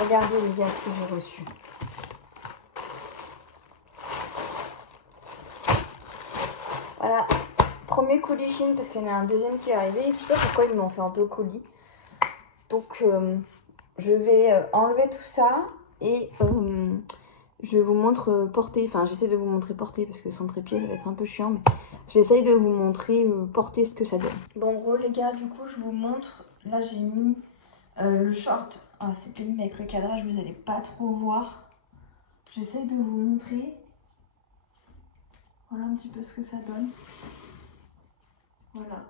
Regardez les gars ce que j'ai reçu. Voilà, premier colis Chine parce qu'il y en a un deuxième qui est arrivé. Je sais pas pourquoi ils me l'ont fait en 2 colis. Donc je vais enlever tout ça et je vous montre porter. Enfin, j'essaie de vous montrer porter parce que sans trépied ça va être un peu chiant. Mais j'essaye de vous montrer porter ce que ça donne. Bon, en gros, les gars, du coup, je vous montre. Là, j'ai mis le short. Ah, c'est pénible avec le cadrage, vous allez pas trop voir. J'essaie de vous montrer. Voilà un petit peu ce que ça donne. Voilà.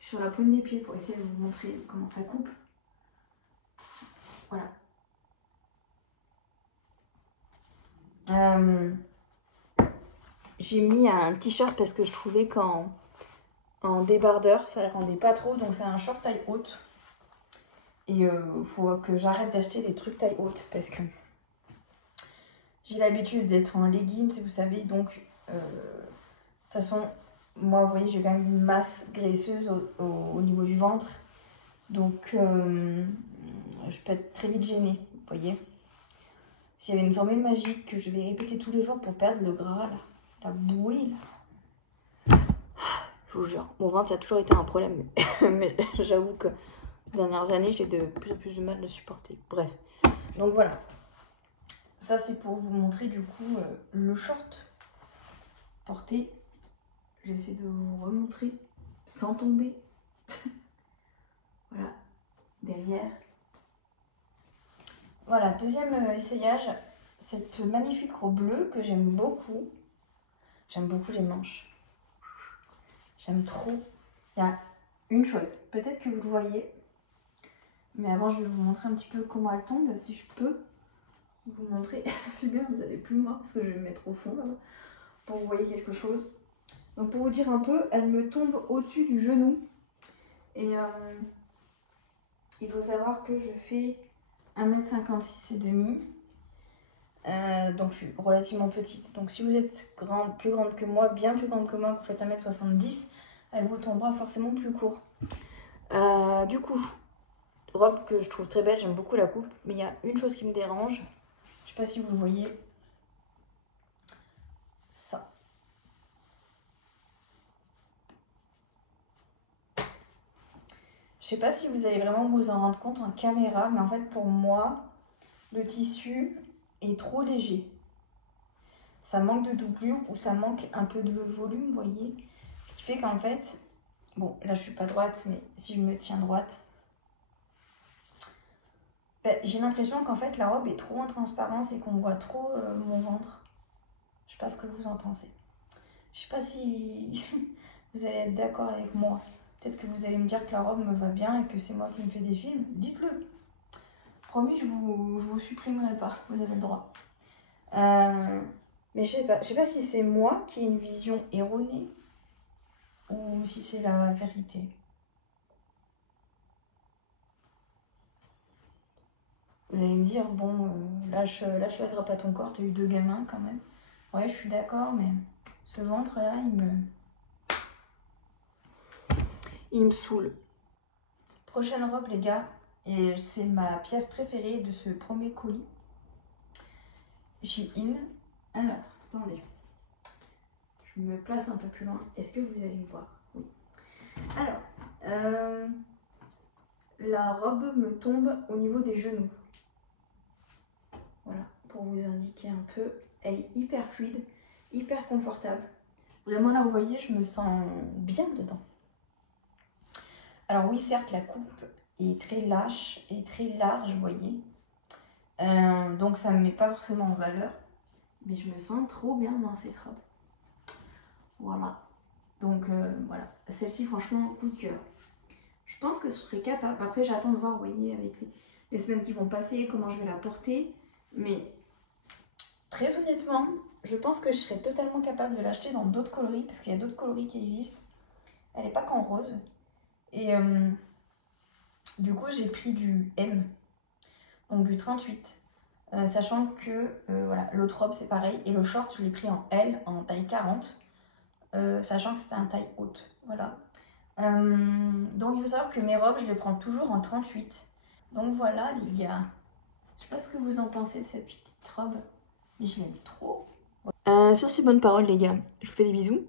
Sur la pointe des pieds pour essayer de vous montrer comment ça coupe. Voilà. J'ai mis un t-shirt parce que je trouvais qu'en débardeur, ça le rendait pas trop. Donc c'est un short taille haute. Et faut que j'arrête d'acheter des trucs taille haute parce que j'ai l'habitude d'être en leggings, vous savez. Donc de toute façon, moi, vous voyez, j'ai quand même une masse graisseuse au niveau du ventre. Donc je peux être très vite gênée, vous voyez. S'il y avait une formule magique que je vais répéter tous les jours pour perdre le gras, là, la bouée, là. Je vous jure, mon ventre, ça a toujours été un problème. Mais j'avoue que ces dernières années, j'ai de plus en plus de mal à le supporter. Bref, donc voilà. Ça, c'est pour vous montrer du coup le short porté. J'essaie de vous remontrer sans tomber. Voilà, derrière. Voilà, deuxième essayage, cette magnifique robe bleue que j'aime beaucoup. J'aime beaucoup les manches. J'aime trop. Il y a une chose, peut-être que vous le voyez, mais avant je vais vous montrer un petit peu comment elle tombe, si je peux vous montrer. C'est bien, vous n'avez plus moi, parce que je vais me mettre au fond là, pour que vous voyez quelque chose. Donc pour vous dire un peu, elle me tombe au-dessus du genou. Et il faut savoir que je fais 1m56 et demi. Donc je suis relativement petite. Donc si vous êtes plus grande que moi, bien plus grande que moi, que vous faites 1m70, elle vous tombera forcément plus court. Du coup, robe que je trouve très belle, j'aime beaucoup la coupe. Mais il y a une chose qui me dérange. Je sais pas si vous le voyez. Ça. Je sais pas si vous allez vraiment vous en rendre compte en caméra, mais en fait pour moi, le tissu est trop léger. Ça manque de doublure ou ça manque un peu de volume, vous voyez. Ce qui fait qu'en fait, bon là je suis pas droite, mais si je me tiens droite, j'ai l'impression qu'en fait la robe est trop en transparence et qu'on voit trop mon ventre. Je sais pas ce que vous en pensez. Je sais pas si vous allez être d'accord avec moi. Peut-être que vous allez me dire que la robe me va bien et que c'est moi qui me fais des films. Dites-le. Promis, je vous supprimerai pas. Vous avez le droit. Mais je sais pas si c'est moi qui ai une vision erronée ou si c'est la vérité. Vous allez me dire, bon, lâche la grappe à ton corps, t'as eu 2 gamins quand même. Ouais, je suis d'accord, mais ce ventre-là, il me saoule. Prochaine robe, les gars, et c'est ma pièce préférée de ce premier colis. Shein. Alors, attendez. Je me place un peu plus loin. Est-ce que vous allez me voir? Oui. Alors, la robe me tombe au niveau des genoux. Voilà, pour vous indiquer un peu. Elle est hyper fluide, hyper confortable. Vraiment là, vous voyez, je me sens bien dedans. Alors oui, certes, la coupe est très lâche et très large, vous voyez. Donc ça ne me met pas forcément en valeur. Mais je me sens trop bien dans cette robe. Voilà. Donc voilà. Celle-ci, franchement, coup de cœur. Je pense que je serais capable. Après, j'attends de voir, vous voyez, avec les semaines qui vont passer, comment je vais la porter. Mais très honnêtement, je pense que je serais totalement capable de l'acheter dans d'autres coloris. Parce qu'il y a d'autres coloris qui existent. Elle n'est pas qu'en rose. Et du coup, j'ai pris du M. Donc du 38. Sachant que voilà, l'autre robe c'est pareil. Et le short, je l'ai pris en L, en taille 40. Sachant que c'était un taille haute. Voilà. Donc il faut savoir que mes robes, je les prends toujours en 38. Donc voilà les gars. Je sais pas ce que vous en pensez de cette petite robe, mais je l'aime trop. Sur ces bonnes paroles les gars, je vous fais des bisous.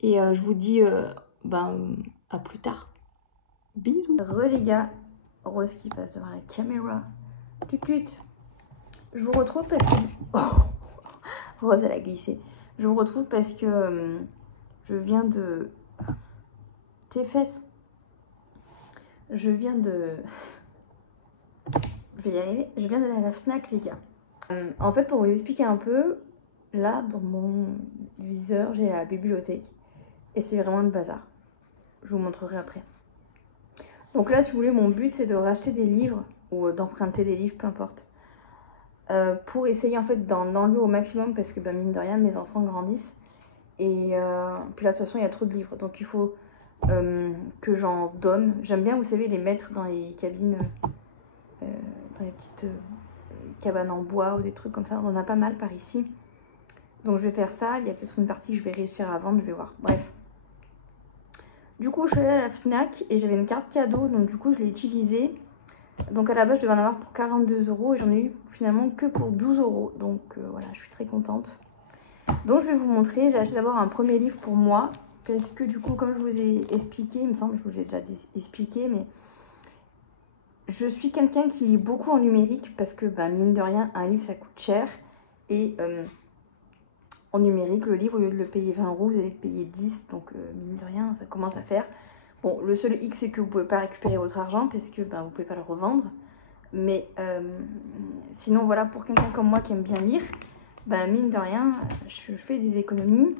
Et je vous dis à plus tard. Bisous. Les gars, Rose qui passe devant la caméra. Tut. Je vous retrouve parce que... Oh, Rose elle a glissé. Je vous retrouve parce que je viens de... Tes fesses. Je viens de... Je vais y arriver. Je viens d'aller à la Fnac les gars. En fait pour vous expliquer un peu, là dans mon viseur j'ai la bibliothèque. Et c'est vraiment le bazar. Je vous montrerai après. Donc là si vous voulez mon but c'est de racheter des livres ou d'emprunter des livres, peu importe. Pour essayer en fait d'en enlever au maximum parce que mine de rien mes enfants grandissent. Et puis là de toute façon il y a trop de livres. Donc il faut que j'en donne. J'aime bien vous savez les mettre dans les cabines, dans les petites cabanes en bois ou des trucs comme ça. On en a pas mal par ici. Donc je vais faire ça. Il y a peut-être une partie que je vais réussir à vendre, je vais voir. Bref. Du coup, je suis allée à la Fnac et j'avais une carte cadeau, donc du coup, je l'ai utilisée. Donc à la base, je devais en avoir pour 42 € et j'en ai eu finalement que pour 12 €. Donc voilà, je suis très contente. Donc je vais vous montrer. J'ai acheté d'abord un premier livre pour moi parce que du coup, comme je vous ai expliqué, il me semble que je vous ai déjà expliqué, mais je suis quelqu'un qui lit beaucoup en numérique parce que mine de rien, un livre ça coûte cher et en numérique, le livre, au lieu de le payer 20 €, vous allez le payer 10 €. Donc, mine de rien, ça commence à faire. Bon, le seul hic, c'est que vous ne pouvez pas récupérer votre argent parce que vous ne pouvez pas le revendre. Mais sinon, voilà, pour quelqu'un comme moi qui aime bien lire, mine de rien, je fais des économies.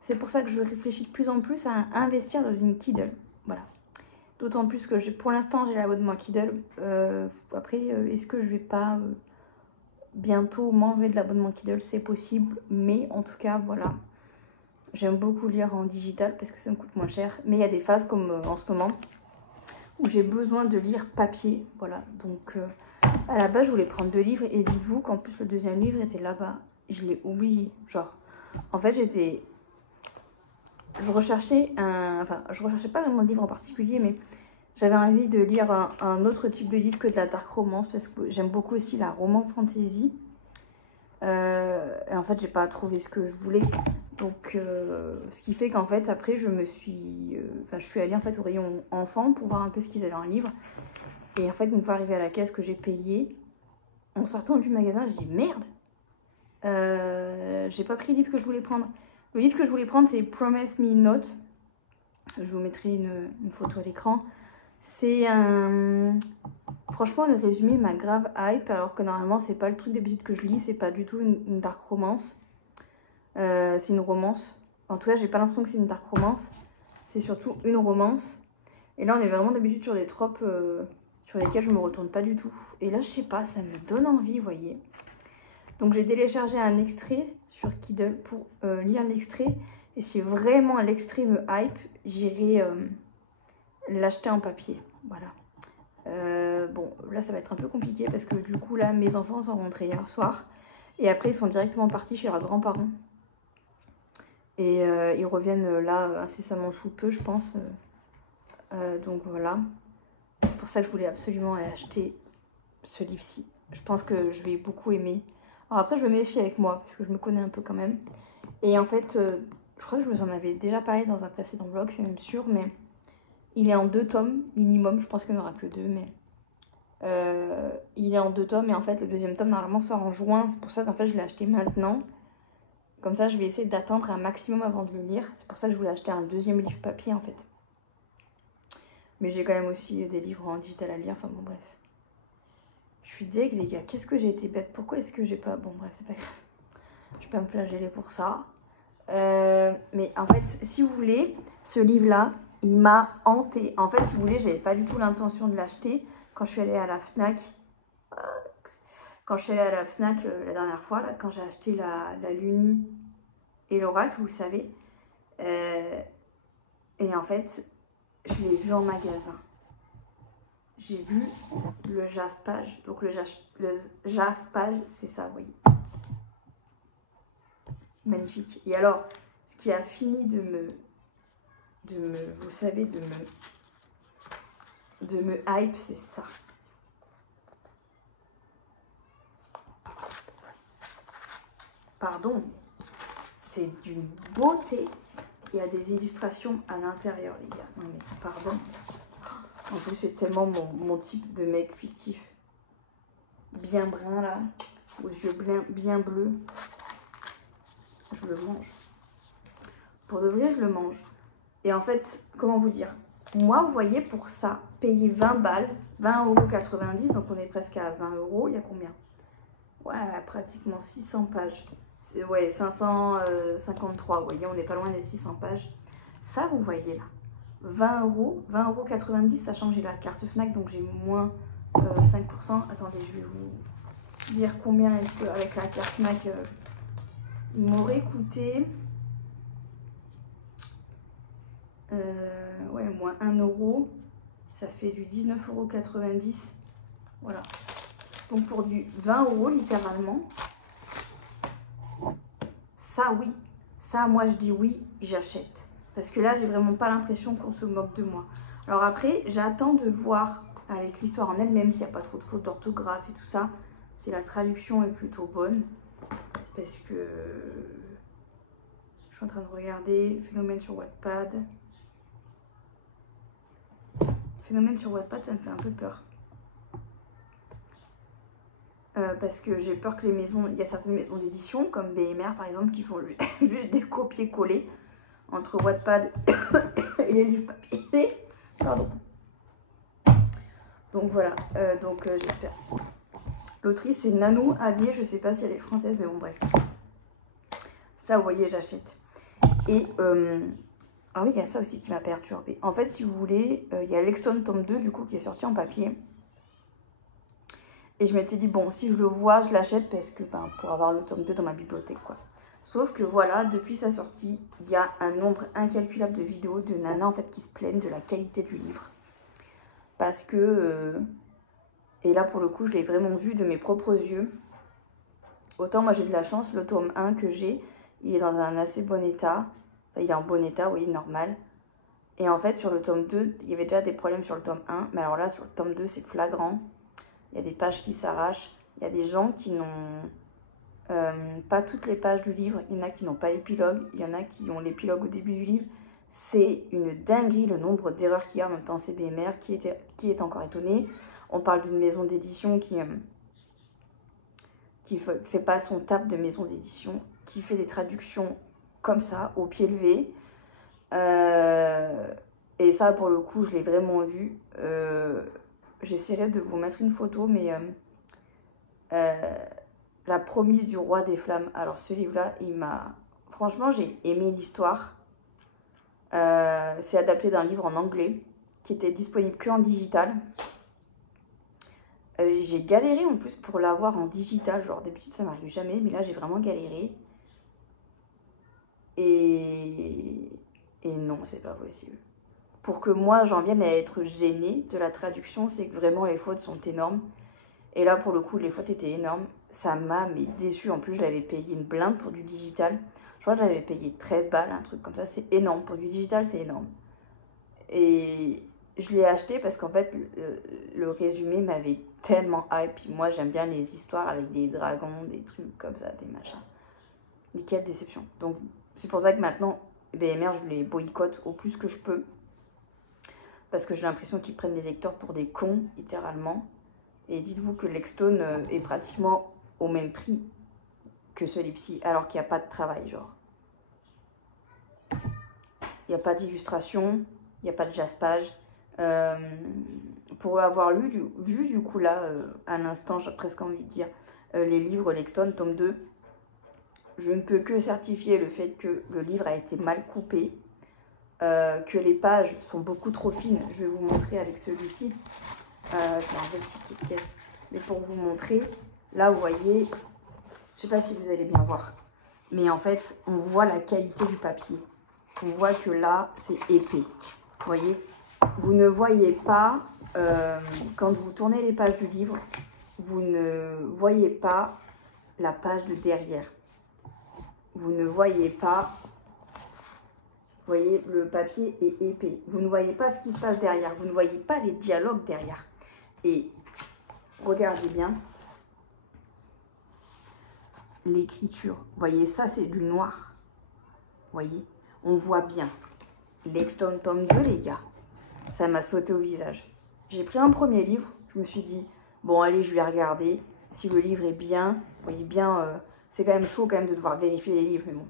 C'est pour ça que je réfléchis de plus en plus à investir dans une Kindle. Voilà. D'autant plus que pour l'instant, j'ai l'abonnement Kindle. Après, est-ce que je vais pas... bientôt m'enlever de l'abonnement Kindle, c'est possible, mais en tout cas voilà, j'aime beaucoup lire en digital parce que ça me coûte moins cher, mais il y a des phases comme en ce moment où j'ai besoin de lire papier, voilà. Donc à la base je voulais prendre 2 livres et dites-vous qu'en plus le deuxième livre était là-bas, je l'ai oublié. Genre en fait je recherchais je recherchais pas vraiment de livre en particulier, mais j'avais envie de lire un autre type de livre que de la dark romance parce que j'aime beaucoup aussi la romance fantasy. Et en fait, j'ai pas trouvé ce que je voulais. Donc, ce qui fait qu'en fait, après, je suis allée en fait au rayon enfant pour voir un peu ce qu'ils avaient en livre. Et en fait, une fois arrivée à la caisse que j'ai payée, en sortant du magasin, je dis merde, j'ai pas pris le livre que je voulais prendre. Le livre que je voulais prendre, c'est Promise Me Not. Je vous mettrai une photo à l'écran. C'est un... Franchement, le résumé m'a grave hype, alors que normalement, c'est pas le truc d'habitude que je lis, c'est pas du tout une dark romance. C'est une romance. En tout cas, j'ai pas l'impression que c'est une dark romance. C'est surtout une romance. Et là, on est vraiment d'habitude sur des tropes sur lesquels je me retourne pas du tout. Et là, je sais pas, ça me donne envie, vous voyez. Donc, j'ai téléchargé un extrait sur Kindle pour lire l'extrait. Et si vraiment l'extrait me hype, j'irai... l'acheter en papier, voilà. Bon, là ça va être un peu compliqué parce que du coup là mes enfants sont rentrés hier soir et après ils sont directement partis chez leurs grands-parents et ils reviennent là incessamment sous peu je pense. Donc voilà, c'est pour ça que je voulais absolument acheter ce livre-ci. Je pense que je vais beaucoup aimer. Alors après je me méfie avec moi parce que je me connais un peu quand même et en fait je crois que je vous en avais déjà parlé dans un précédent vlog, c'est même sûr, mais il est en 2 tomes minimum, je pense qu'il n'y en aura que 2, mais il est en 2 tomes et en fait le deuxième tome normalement sort en juin, c'est pour ça qu'en fait je l'ai acheté maintenant. Comme ça je vais essayer d'attendre un maximum avant de le lire, c'est pour ça que je voulais acheter un deuxième livre papier en fait. Mais j'ai quand même aussi des livres en digital à lire, enfin bon bref. Je suis deg les gars, qu'est-ce que j'ai été bête, pourquoi est-ce que j'ai pas... Bon bref, c'est pas grave, je vais pas me flageller pour ça. Mais en fait, si vous voulez, ce livre-là, il m'a hantée. En fait, si vous voulez, j'avais pas du tout l'intention de l'acheter quand je suis allée à la Fnac. Quand je suis allée à la Fnac la dernière fois, là, quand j'ai acheté la Luni et l'Oracle, vous savez. Et en fait, je l'ai vu en magasin. J'ai vu le jaspage. Donc le jaspage, c'est ça, vous voyez. Magnifique. Et alors, ce qui a fini de me vous savez, de me hype, c'est ça. pardon, c'est d'une beauté. Il y a des illustrations à l'intérieur, les gars. Non mais pardon. En plus, c'est tellement mon type de mec fictif. Bien brun là, aux yeux bien bleus. Je le mange. Pour de vrai, je le mange. Et en fait, comment vous dire? Moi, vous voyez, pour ça, payer 20 balles, 20,90 €, donc on est presque à 20 €. Il y a combien? Ouais, pratiquement 600 pages. Ouais, 553. Vous voyez, on n'est pas loin des 600 pages. Ça, vous voyez là, 20 €, 20,90 €, sachant que j'ai la carte Fnac, donc j'ai moins 5%. Attendez, je vais vous dire combien est-ce qu'avec la carte Fnac, il m'aurait coûté. Ouais, moins 1 €. Ça fait du 19,90 €. Voilà. Donc pour du 20 € littéralement. Ça, oui. Ça, moi, je dis oui, j'achète. Parce que là, j'ai vraiment pas l'impression qu'on se moque de moi. Alors après, j'attends de voir avec l'histoire en elle, même s'il n'y a pas trop de fautes d'orthographe et tout ça, si la traduction est plutôt bonne. Parce que je suis en train de regarder Phénomène sur Wattpad. Phénomène sur Wattpad, ça me fait un peu peur. Parce que j'ai peur que les maisons, il y a certaines maisons d'édition comme BMR par exemple qui font juste des copier-coller entre Wattpad et les livres papier. Pardon. Donc voilà, j'espère. L'autrice c'est Nanou Adier, je sais pas si elle est française mais bon bref. Ça vous voyez j'achète. Et ah oui il y a ça aussi qui m'a perturbée. En fait si vous voulez, il y a Lexton tome 2 du coup qui est sorti en papier. Et je m'étais dit, bon, si je le vois, je l'achète parce que, ben, pour avoir le tome 2 dans ma bibliothèque, quoi. Sauf que voilà, depuis sa sortie, il y a un nombre incalculable de vidéos de nanas, en fait, qui se plaignent de la qualité du livre. Parce que, et là, pour le coup, je l'ai vraiment vu de mes propres yeux. Autant, moi, j'ai de la chance, le tome 1 que j'ai, il est dans un assez bon état. Enfin, il est en bon état, oui, normal. Et en fait, sur le tome 2, il y avait déjà des problèmes sur le tome 1. Mais alors là, sur le tome 2, c'est flagrant. Il y a des pages qui s'arrachent. Il y a des gens qui n'ont pas toutes les pages du livre. Il y en a qui n'ont pas l'épilogue. Il y en a qui ont l'épilogue au début du livre. C'est une dinguerie le nombre d'erreurs qu'il y a. En même temps, c'est BMR qui est encore étonné. On parle d'une maison d'édition qui fait pas son taf de maison d'édition, qui fait des traductions comme ça, au pied levé. Et ça, pour le coup, je l'ai vraiment vu. J'essaierai de vous mettre une photo, mais La promise du roi des flammes. Alors ce livre-là, il m'a... Franchement, j'ai aimé l'histoire. C'est adapté d'un livre en anglais, qui était disponible que en digital. J'ai galéré en plus pour l'avoir en digital. Genre d'habitude, ça m'arrive jamais, mais là, j'ai vraiment galéré. Et non, c'est pas possible. Pour que moi, j'en vienne à être gênée de la traduction, c'est que vraiment les fautes sont énormes. Et là, pour le coup, les fautes étaient énormes. Ça m'a déçue. En plus, je l'avais payé une blinde pour du digital. Je crois que j'avais payé 13 balles, un truc comme ça. C'est énorme. Pour du digital, c'est énorme. Et je l'ai acheté parce qu'en fait, le résumé m'avait tellement hype. Puis moi, j'aime bien les histoires avec des dragons, des trucs comme ça, des machins. Mais quelle déception. Donc, c'est pour ça que maintenant, BMR, je les boycotte au plus que je peux. Parce que j'ai l'impression qu'ils prennent les lecteurs pour des cons, littéralement. Et dites-vous que Lexton est pratiquement au même prix que ce livre-ci, alors qu'il n'y a pas de travail, genre. Il n'y a pas d'illustration, il n'y a pas de jaspage. Pour avoir vu du coup là, à l'instant, j'ai presque envie de dire, les livres Lexton, tome 2, je ne peux que certifier le fait que le livre a été mal coupé, que les pages sont beaucoup trop fines. Je vais vous montrer avec celui-ci. C'est un vrai petit caisse. Mais pour vous montrer, là vous voyez, je sais pas si vous allez bien voir, mais en fait on voit la qualité du papier. On voit que là c'est épais. Vous voyez, vous ne voyez pas, quand vous tournez les pages du livre, vous ne voyez pas la page de derrière. Vous ne voyez pas, vous voyez, le papier est épais. Vous ne voyez pas ce qui se passe derrière. Vous ne voyez pas les dialogues derrière. Et regardez bien. l'écriture. Vous voyez, ça c'est du noir. Vous voyez, on voit bien. Lexton tome 2, les gars. Ça m'a sauté au visage. J'ai pris un premier livre. Je me suis dit, bon, allez, je vais regarder. Si le livre est bien, vous voyez bien, c'est quand même chaud quand même de devoir vérifier les livres, mais bon.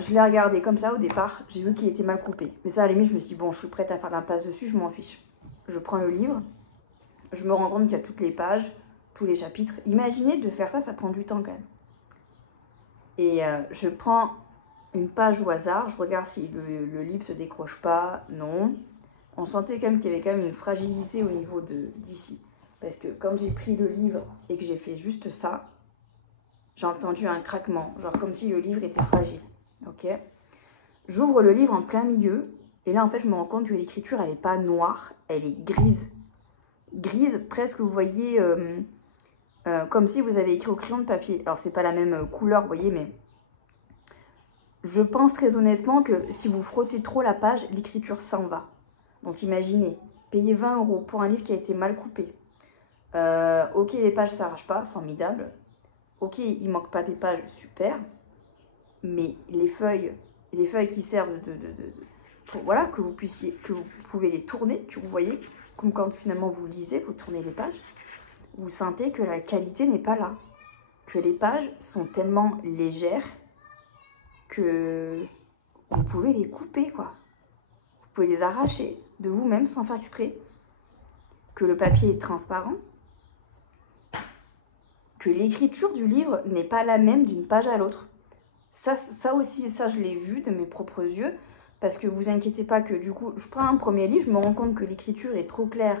Je l'ai regardé comme ça au départ. J'ai vu qu'il était mal coupé. Mais ça, à la limite, je me suis dit, bon, je suis prête à faire l'impasse dessus, je m'en fiche. Je prends le livre. Je me rends compte qu'il y a toutes les pages, tous les chapitres. Imaginez de faire ça, ça prend du temps quand même. Et je prends une page au hasard, je regarde si le livre se décroche pas, non. On sentait quand même qu'il y avait quand même une fragilité au niveau d'ici. Parce que quand j'ai pris le livre et que j'ai fait juste ça, j'ai entendu un craquement, genre comme si le livre était fragile. Ok. J'ouvre le livre en plein milieu, et là en fait je me rends compte que l'écriture elle n'est pas noire, elle est grise. Grise, presque vous voyez... comme si vous avez écrit au crayon de papier. Alors, c'est pas la même couleur, vous voyez, mais je pense très honnêtement que si vous frottez trop la page, l'écriture s'en va. Donc, imaginez, payer 20 € pour un livre qui a été mal coupé. Ok, les pages ne s'arrachent pas, formidable. Ok, il manque pas des pages, super. Mais les feuilles qui servent voilà, que vous pouvez les tourner, vous voyez, comme quand finalement vous lisez, vous tournez les pages. Vous sentez que la qualité n'est pas là. Que les pages sont tellement légères que vous pouvez les couper, quoi. Vous pouvez les arracher de vous-même sans faire exprès. Que le papier est transparent. Que l'écriture du livre n'est pas la même d'une page à l'autre. Ça aussi, ça je l'ai vu de mes propres yeux. Parce que vous inquiétez pas que du coup, je prends un premier livre, je me rends compte que l'écriture est trop claire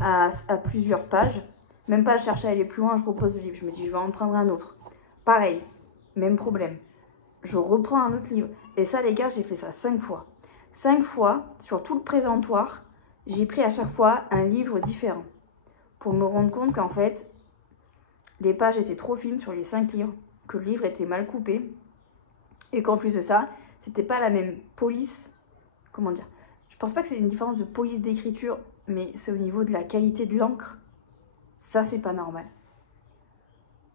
à plusieurs pages. Même pas chercher à aller plus loin, je repose le livre. Je me dis, je vais en prendre un autre. Pareil, même problème. Je reprends un autre livre. Et ça, les gars, j'ai fait ça 5 fois. 5 fois, sur tout le présentoir, j'ai pris à chaque fois un livre différent. Pour me rendre compte qu'en fait, les pages étaient trop fines sur les 5 livres, que le livre était mal coupé. Et qu'en plus de ça, c'était pas la même police. Comment dire? Je pense pas que c'est une différence de police d'écriture, mais c'est au niveau de la qualité de l'encre. Ça, c'est pas normal.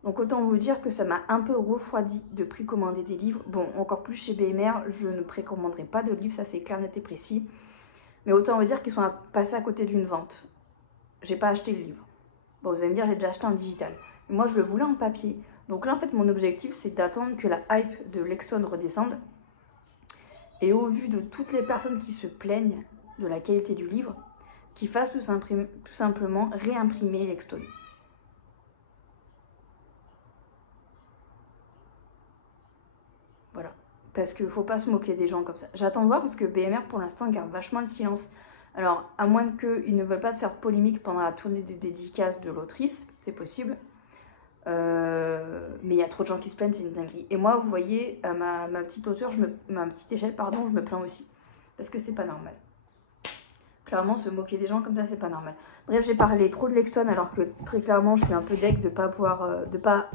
Donc, autant vous dire que ça m'a un peu refroidi de précommander des livres. Bon, encore plus chez BMR, je ne précommanderai pas de livres, ça c'est clair, net et précis. Mais autant vous dire qu'ils sont passés à côté d'une vente. J'ai pas acheté le livre. Bon, vous allez me dire, j'ai déjà acheté en digital. Mais moi, je le voulais en papier. Donc là, en fait, mon objectif, c'est d'attendre que la hype de Lexton redescende. Et au vu de toutes les personnes qui se plaignent de la qualité du livre, qui fasse tout simplement réimprimer Lexton. Voilà. Parce qu'il ne faut pas se moquer des gens comme ça. J'attends de voir parce que BMR pour l'instant garde vachement le silence. Alors, à moins qu'ils ne veulent pas faire de polémique pendant la tournée des dédicaces de l'autrice, c'est possible. Mais il y a trop de gens qui se plaignent, c'est une dinguerie. Et moi, vous voyez, à ma petite hauteur, ma petite échelle, pardon, je me plains aussi. Parce que c'est pas normal. Clairement, se moquer des gens comme ça, c'est pas normal. Bref, j'ai parlé trop de Lexton alors que très clairement, je suis un peu deg de pas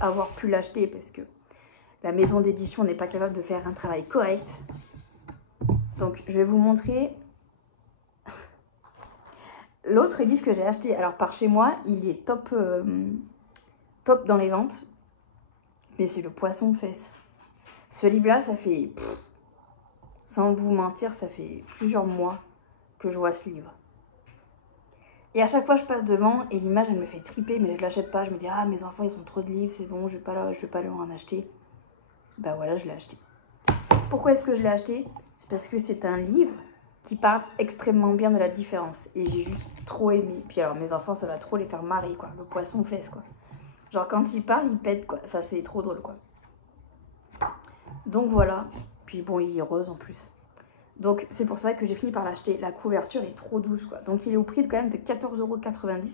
avoir pu l'acheter parce que la maison d'édition n'est pas capable de faire un travail correct. Donc, je vais vous montrer l'autre livre que j'ai acheté. Alors, par chez moi, il est top dans les ventes. Mais c'est Le Poisson Fesse. Ce livre-là, ça fait, sans vous mentir, ça fait plusieurs mois que je vois ce livre. Et à chaque fois, je passe devant et l'image, elle me fait triper, mais je l'achète pas. Je me dis, ah, mes enfants, ils ont trop de livres, c'est bon, je vais pas leur en acheter. Bah voilà, je l'ai acheté. Pourquoi est-ce que je l'ai acheté? C'est parce que c'est un livre qui parle extrêmement bien de la différence. Et j'ai juste trop aimé. Puis alors, mes enfants, ça va trop les faire marrer, quoi. Le Poisson Fesse, quoi. Genre, quand ils parlent, ils pètent, quoi. Enfin, c'est trop drôle, quoi. Donc voilà. Puis bon, il est rose en plus. Donc c'est pour ça que j'ai fini par l'acheter. La couverture est trop douce, quoi. Donc il est au prix quand même de 14,90 €.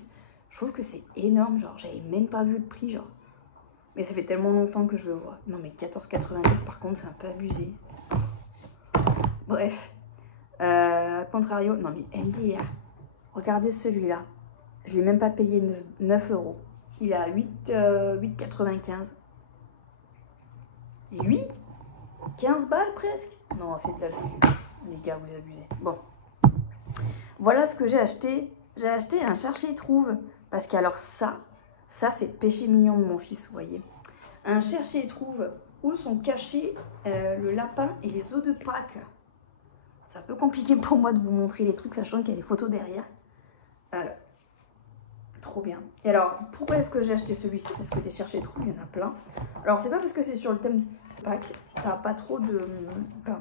Je trouve que c'est énorme, genre j'avais même pas vu le prix, genre. Mais ça fait tellement longtemps que je le vois. Non mais 14,90 par contre c'est un peu abusé. Bref. A contrario, non mais MDR, regardez celui-là. Je l'ai même pas payé 9 €. Il est à 8,95 €. Et lui, 15 balles presque. Non, c'est de la vue. Les gars, vous abusez. Bon. Voilà ce que j'ai acheté. J'ai acheté un chercher et trouve. Parce que alors ça c'est le péché mignon de mon fils, vous voyez. un cherche et trouve où sont cachés le lapin et les œufs de Pâques. C'est un peu compliqué pour moi de vous montrer les trucs, sachant qu'il y a les photos derrière. Trop bien. Et alors, pourquoi est-ce que j'ai acheté celui-ci? Parce que des cherche et trouve, il y en a plein. Alors, c'est pas parce que c'est sur le thème de Pâques. Ça n'a pas trop de... Enfin,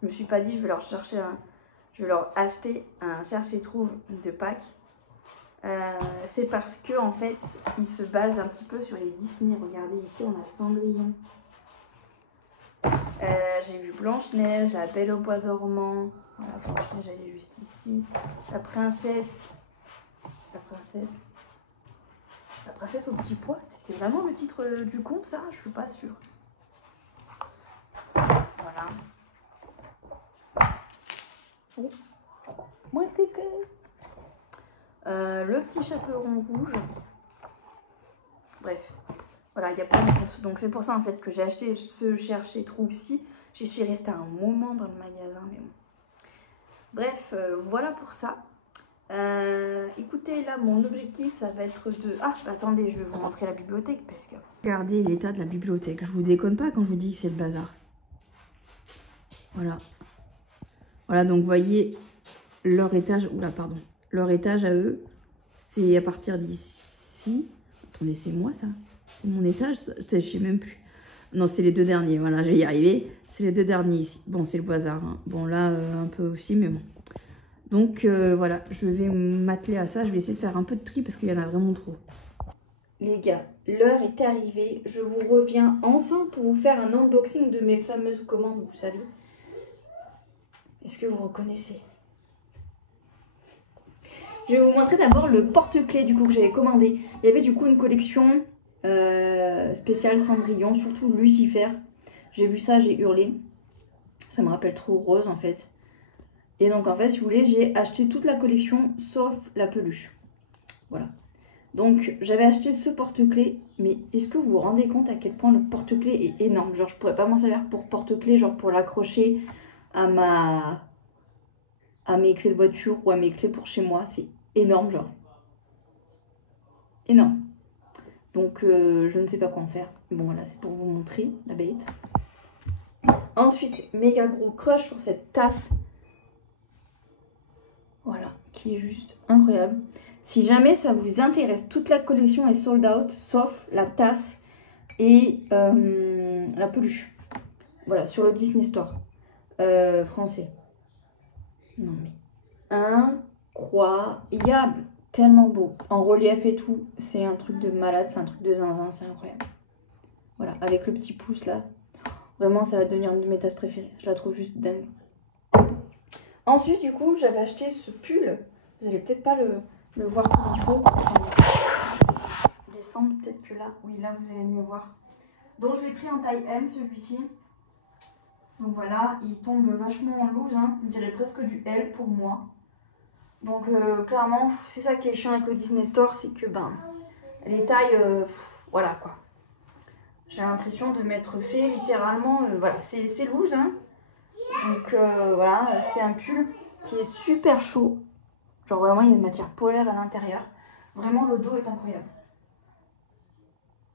je me suis pas dit, je vais leur chercher un... Je vais leur acheter un cherche et trouve de Pâques. C'est parce que en fait il se base un petit peu sur les Disney. Regardez ici, on a Cendrillon, j'ai vu Blanche-Neige, La Belle au Bois dormant, voilà, Blanche-Neige elle est juste ici, la princesse au petit pois. C'était vraiment le titre du conte, ça? Je suis pas sûre. Voilà. Oh. Moi t'es que... le petit chaperon rouge. Bref, voilà, il n'y a pas de compte. Donc c'est pour ça en fait que j'ai acheté ce cherche et trouve-ci. J'y suis restée un moment dans le magasin, mais bon. Bref, voilà pour ça. Écoutez, là, mon objectif, ça va être de... Ah, attendez, je vais vous montrer la bibliothèque parce que... Regardez l'état de la bibliothèque. Je vous déconne pas quand je vous dis que c'est le bazar. Voilà. Voilà, donc vous voyez leur étage... Oula, pardon. Leur étage à eux, c'est à partir d'ici. Attendez, c'est moi ça? C'est mon étage? Je sais même plus. Non, c'est les deux derniers. Voilà, je vais y arriver. C'est les deux derniers ici. Bon, c'est le bazar. Hein. Bon, là, un peu aussi, mais bon. Donc, voilà, je vais m'atteler à ça. Je vais essayer de faire un peu de tri parce qu'il y en a vraiment trop. Les gars, l'heure est arrivée. Je vous reviens enfin pour vous faire un unboxing de mes fameuses commandes, vous savez. Est-ce que vous reconnaissez? Je vais vous montrer d'abord le porte-clés du coup que j'avais commandé. Il y avait du coup une collection spéciale Cendrillon, surtout Lucifer. J'ai vu ça, j'ai hurlé. Ça me rappelle trop Rose en fait. Et donc en fait, si vous voulez, j'ai acheté toute la collection sauf la peluche. Voilà. Donc j'avais acheté ce porte-clés, mais est-ce que vous vous rendez compte à quel point le porte-clés est énorme? Genre je pourrais pas m'en servir pour porte-clés, genre pour l'accrocher à mes clés de voiture ou à mes clés pour chez moi. C'est énorme, genre. Énorme. Donc, je ne sais pas quoi en faire. Bon, voilà, c'est pour vous montrer la bête. Ensuite, méga gros crush sur cette tasse. Voilà, qui est juste incroyable. Si jamais ça vous intéresse, toute la collection est sold out, sauf la tasse et la peluche. Voilà, sur le Disney Store français. Non mais... incroyable, tellement beau, en relief et tout, c'est un truc de malade, c'est un truc de zinzin, c'est incroyable. Voilà, avec le petit pouce là, vraiment ça va devenir une de mes tasses préférées, je la trouve juste dingue. Ensuite du coup j'avais acheté ce pull, vous allez peut-être pas le voir comme il faut, descendre peut-être que là, oui là vous allez mieux voir. Donc je l'ai pris en taille M celui-ci. Donc voilà, il tombe vachement en loose, hein. On dirait presque du L pour moi. Donc clairement, c'est ça qui est chiant avec le Disney Store, c'est que ben les tailles, voilà quoi. J'ai l'impression de m'être fait littéralement, voilà, c'est loose, hein. Donc voilà, c'est un pull qui est super chaud. Genre vraiment, il y a une matière polaire à l'intérieur. Vraiment, le dos est incroyable.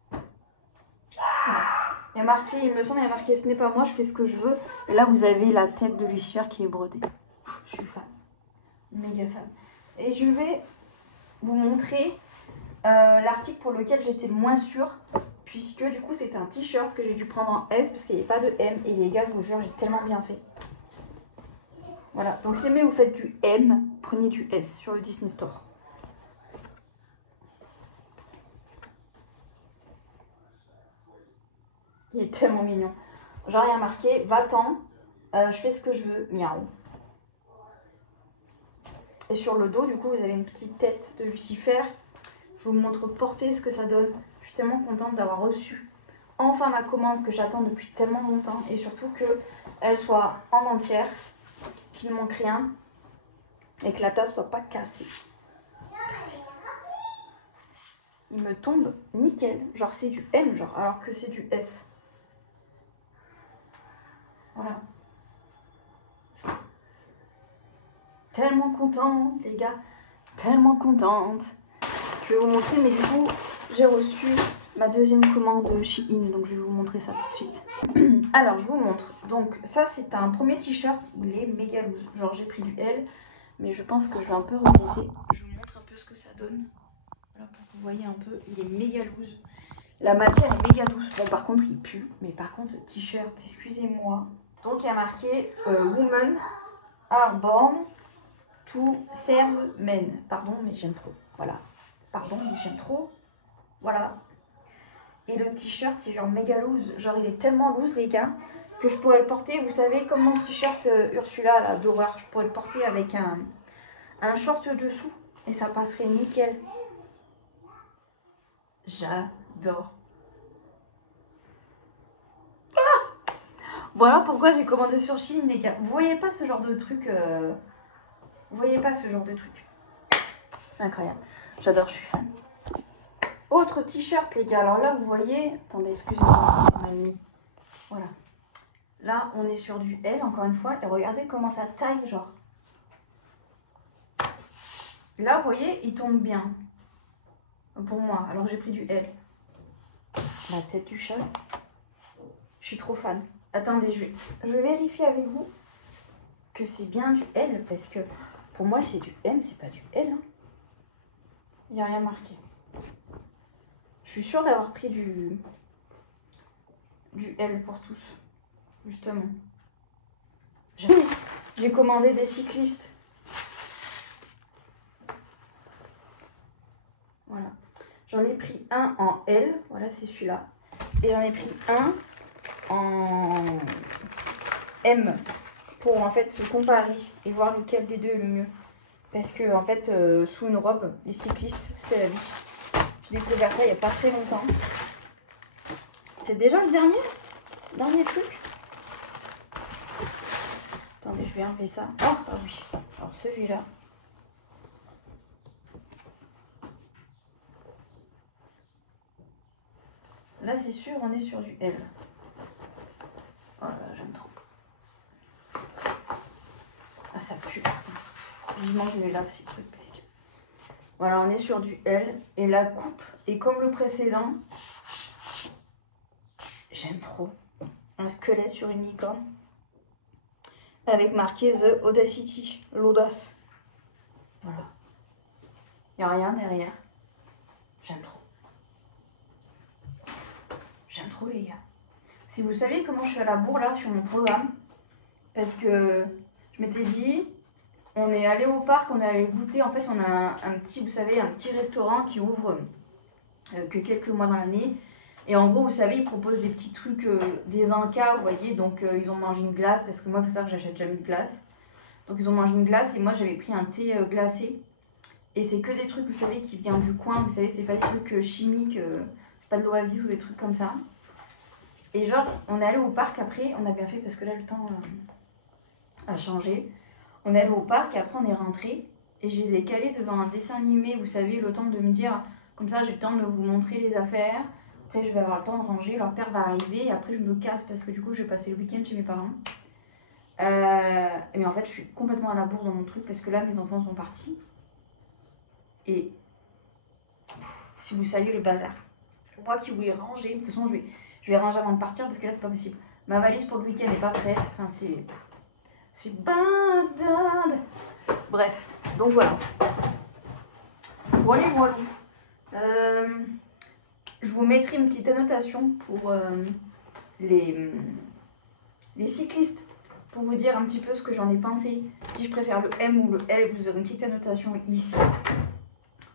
Voilà. Il y a marqué, il me semble, il y a marqué ce n'est pas moi, je fais ce que je veux. Et là, vous avez la tête de Lucifer qui est brodée. Je suis fan. Méga fan. Et je vais vous montrer l'article pour lequel j'étais le moins sûre. Puisque du coup, c'est un t-shirt que j'ai dû prendre en S parce qu'il n'y avait pas de M. Et les gars, je vous jure, j'ai tellement bien fait. Voilà. Donc, si jamais vous faites du M, prenez du S sur le Disney Store. Il est tellement mignon. Genre, il y a marqué, va-t'en, je fais ce que je veux, miaou. Et sur le dos, du coup, vous avez une petite tête de Lucifer. Je vous montre porter ce que ça donne. Je suis tellement contente d'avoir reçu enfin ma commande que j'attends depuis tellement longtemps. Et surtout qu'elle soit en entière, qu'il ne manque rien. Et que la tasse soit pas cassée. Regardez. Il me tombe nickel. Genre, c'est du M, genre, alors que c'est du S. Voilà. Tellement contente, les gars. Tellement contente. Je vais vous montrer, mais du coup, j'ai reçu ma deuxième commande Shein, donc je vais vous montrer ça tout de suite. Alors je vous montre, donc ça c'est un premier t-shirt, il est méga loose, genre j'ai pris du L, mais je pense que je vais un peu regretter. Je vous montre un peu ce que ça donne, voilà, pour que vous voyez un peu, il est méga loose. La matière est méga douce, bon par contre il pue, mais par contre le t-shirt, excusez-moi. Donc il y a marqué Women are born to serve men, pardon mais j'aime trop, voilà, pardon mais j'aime trop, voilà. Et le t-shirt est genre méga loose, genre il est tellement loose les gars, que je pourrais le porter, vous savez comme mon t-shirt Ursula là d'horreur, je pourrais le porter avec un short dessous et ça passerait nickel. J'adore. Ah, voilà pourquoi j'ai commandé sur Shein les gars. Vous voyez pas ce genre de truc Vous voyez pas ce genre de truc. Incroyable. J'adore, je suis fan. Autre t-shirt les gars, alors là vous voyez, attendez excusez-moi, on a mis, voilà. Là on est sur du L encore une fois et regardez comment ça taille genre. Là vous voyez il tombe bien. Pour moi, alors j'ai pris du L. La tête du chat. Je suis trop fan. Attendez, je vais vérifier avec vous que c'est bien du L parce que pour moi c'est du M, c'est pas du L. Hein. Il n'y a rien marqué. Je suis sûre d'avoir pris du L pour tous, justement. J'ai commandé des cyclistes. Voilà. J'en ai pris un en L, voilà c'est celui-là. Et j'en ai pris un en M pour en fait se comparer et voir lequel des deux est le mieux. Parce que en fait sous une robe, les cyclistes c'est la vie. J'ai découvert ça il n'y a pas très longtemps. C'est déjà le dernier truc. Attendez, je vais enlever ça. Oh, ah oui. Alors celui-là. Là c'est sûr, on est sur du L. Oh là là, j'aime trop. Ah ça pue par contre. Vivement je les lave ces trucs parce que... Voilà, on est sur du L. Et la coupe est comme le précédent. J'aime trop. Un squelette sur une licorne. Avec marqué The Audacity. L'audace. Voilà. Il n'y a rien derrière. J'aime trop. J'aime trop les gars. Si vous saviez comment je suis à la bourre là sur mon programme. Parce que je m'étais dit... On est allé au parc, on est allé goûter. En fait, on a un petit, vous savez, un petit restaurant qui ouvre que quelques mois dans l'année. Et en gros, vous savez, ils proposent des petits trucs, des encas, vous voyez. Donc, ils ont mangé une glace, parce que moi, il faut savoir que j'achète jamais de glace. Donc, ils ont mangé une glace et moi, j'avais pris un thé glacé. Et c'est que des trucs, vous savez, qui viennent du coin. Vous savez, c'est pas des trucs chimiques, c'est pas de l'oasis ou des trucs comme ça. Et genre, on est allé au parc après, on a bien fait parce que là, le temps a changé. On est allé au parc et après on est rentré et je les ai calés devant un dessin animé, vous savez, le temps de me dire, comme ça j'ai le temps de vous montrer les affaires, après je vais avoir le temps de ranger, leur père va arriver et après je me casse parce que du coup je vais passer le week-end chez mes parents. Mais en fait je suis complètement à la bourre dans mon truc parce que là mes enfants sont partis et si vous saviez le bazar, moi qui voulais ranger, de toute façon je vais ranger avant de partir parce que là c'est pas possible. Ma valise pour le week-end n'est pas prête, enfin c'est badade. Bref, donc voilà. Voilà, voilà. Je vous mettrai une petite annotation pour les cyclistes. Pour vous dire un petit peu ce que j'en ai pensé. Si je préfère le M ou le L, vous aurez une petite annotation ici.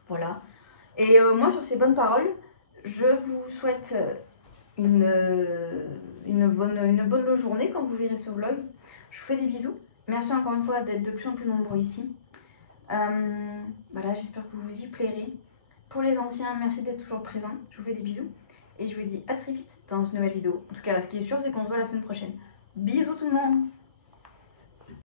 Voilà. Et moi, sur ces bonnes paroles, je vous souhaite une bonne journée quand vous verrez ce vlog. Je vous fais des bisous. Merci encore une fois d'être de plus en plus nombreux ici. Voilà, j'espère que vous y plairez. Pour les anciens, merci d'être toujours présents. Je vous fais des bisous. Et je vous dis à très vite dans une nouvelle vidéo. En tout cas, ce qui est sûr, c'est qu'on se voit la semaine prochaine. Bisous tout le monde!